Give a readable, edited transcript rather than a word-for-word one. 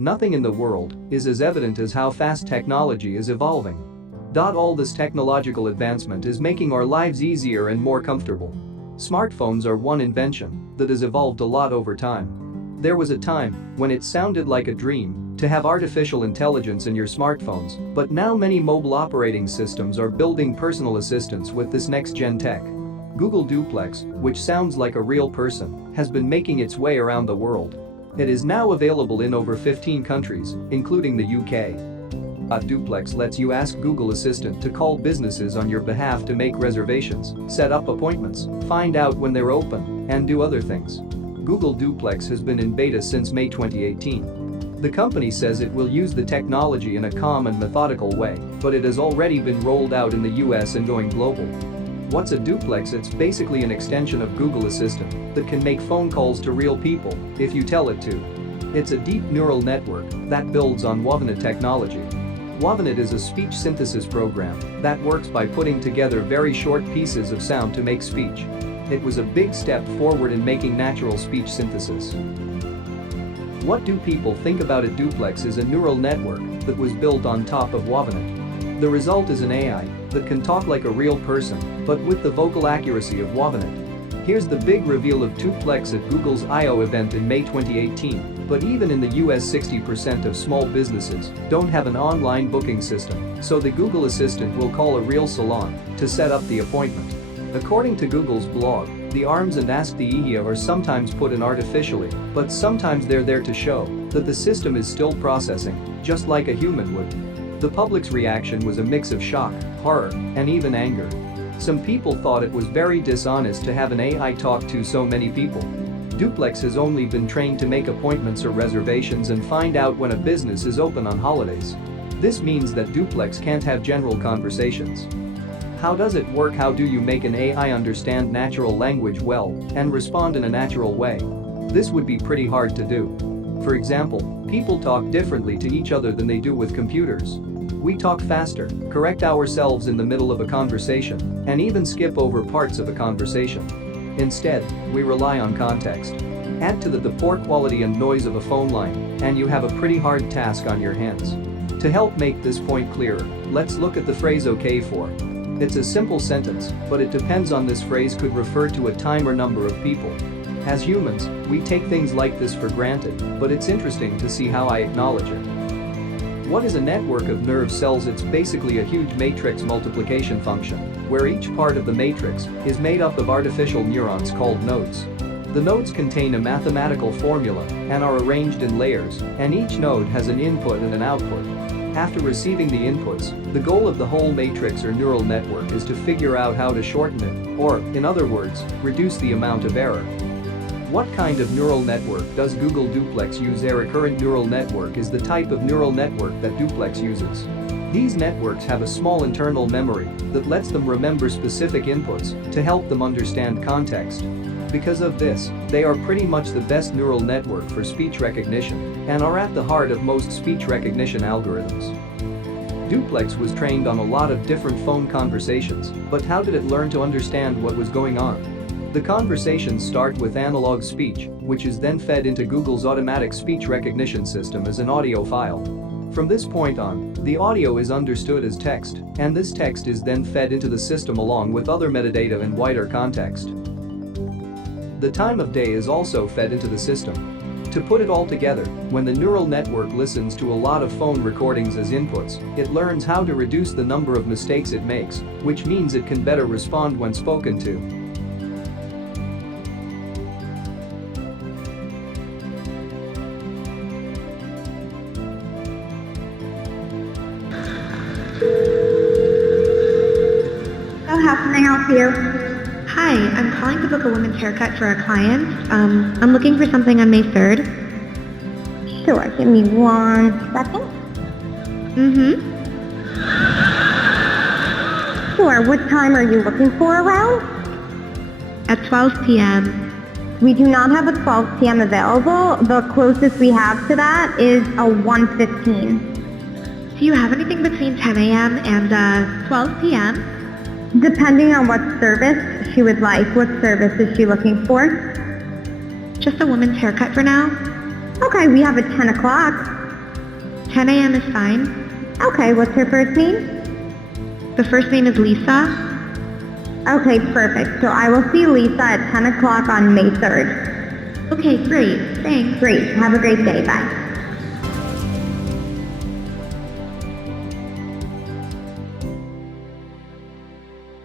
Nothing in the world is as evident as how fast technology is evolving. All this technological advancement is making our lives easier and more comfortable. Smartphones are one invention that has evolved a lot over time. There was a time when it sounded like a dream to have artificial intelligence in your smartphones, but now many mobile operating systems are building personal assistants with this next-gen tech. Google Duplex, which sounds like a real person, has been making its way around the world. It is now available in over 15 countries, including the UK. Duplex lets you ask Google Assistant to call businesses on your behalf to make reservations, set up appointments, find out when they're open, and do other things. Google Duplex has been in beta since May 2018. The company says it will use the technology in a calm and methodical way, but it has already been rolled out in the US and going global. What's a duplex? It's basically an extension of Google Assistant that can make phone calls to real people if you tell it to. It's a deep neural network that builds on WAVNet technology. WAVNet is a speech synthesis program that works by putting together very short pieces of sound to make speech. It was a big step forward in making natural speech synthesis. What do people think about a duplex? Is a neural network that was built on top of WAVNet. The result is an AI that can talk like a real person, but with the vocal accuracy of WAVNet. Here's the big reveal of Duplex at Google's I/O event in May 2018, but even in the US 60% of small businesses don't have an online booking system, so the Google Assistant will call a real salon to set up the appointment. According to Google's blog, the arms and Ask the EIA are sometimes put in artificially, but sometimes they're there to show that the system is still processing, just like a human would. The public's reaction was a mix of shock, horror, and even anger. Some people thought it was very dishonest to have an AI talk to so many people. Duplex has only been trained to make appointments or reservations and find out when a business is open on holidays. This means that Duplex can't have general conversations. How does it work? How do you make an AI understand natural language well and respond in a natural way? This would be pretty hard to do. For example, people talk differently to each other than they do with computers. We talk faster, correct ourselves in the middle of a conversation, and even skip over parts of a conversation. Instead, we rely on context. Add to that the poor quality and noise of a phone line, and you have a pretty hard task on your hands. To help make this point clearer, let's look at the phrase "okay for." It's a simple sentence, but it depends on this phrase could refer to a time or number of people. As humans, we take things like this for granted, but it's interesting to see how I acknowledge it. What is a network of nerve cells? It's basically a huge matrix multiplication function, where each part of the matrix is made up of artificial neurons called nodes. The nodes contain a mathematical formula and are arranged in layers, and each node has an input and an output. After receiving the inputs, the goal of the whole matrix or neural network is to figure out how to shorten it, or, in other words, reduce the amount of error. What kind of neural network does Google Duplex use? A recurrent neural network is the type of neural network that Duplex uses. These networks have a small internal memory that lets them remember specific inputs to help them understand context. Because of this, they are pretty much the best neural network for speech recognition and are at the heart of most speech recognition algorithms. Duplex was trained on a lot of different phone conversations, but how did it learn to understand what was going on? The conversations start with analog speech, which is then fed into Google's automatic speech recognition system as an audio file. From this point on, the audio is understood as text, and this text is then fed into the system along with other metadata and wider context. The time of day is also fed into the system. To put it all together, when the neural network listens to a lot of phone recordings as inputs, it learns how to reduce the number of mistakes it makes, which means it can better respond when spoken to. How can I help you? Hi, I'm calling to book a women's haircut for a client. I'm looking for something on May 3rd. Sure, give me 1 second. Sure, what time are you looking for around? At 12 p.m. We do not have a 12 p.m. available. The closest we have to that is a 1:15. Do you have anything between 10 a.m. and 12 p.m.? Depending on what service she would like. What service is she looking for? Just a woman's haircut for now. Okay, we have a 10 o'clock. 10 a.m. is fine. Okay, what's her first name? The first name is Lisa. Okay, perfect. So I will see Lisa at 10 o'clock on May 3rd. Okay, great. Thanks. Great. Have a great day. Bye.